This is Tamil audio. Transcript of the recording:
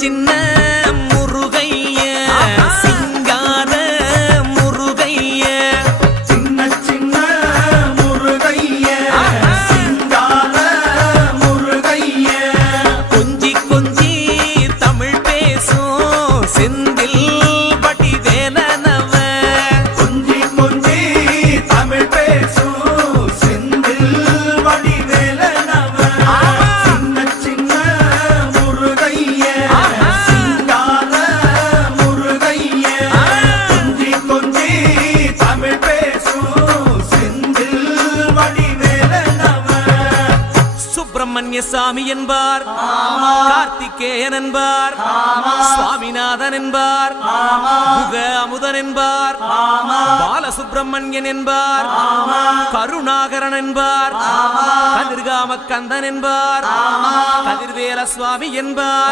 சின்ன முருகைய சிங்கார முருகைய சின்ன முருகைய சிங்கார முருகைய கொஞ்சி கொஞ்சி தமிழ் பேசும் செந்தில் வடிவேலனவ கொஞ்சி கொஞ்சி தமிழ் பேசும் செந்தில் வடிவேலனவ சின்ன முருகைய சிங்கார முருகைய கொஞ்சி கொஞ்சி தமிழ் பேசும் செந்தில் வடிவேலனவ சுப்பிரமணிய சாமி என்பார், கார்த்திகேயன் என்பார், சுவாமிநாதன் என்பார், முக அமுதன் என்பார், பாலசுப்பிரமணியன் என்பார், கருணாகரன் என்பார், கதிர்காம கந்தன் என்பார், கதிர்வேல சுவாமி என்பார்.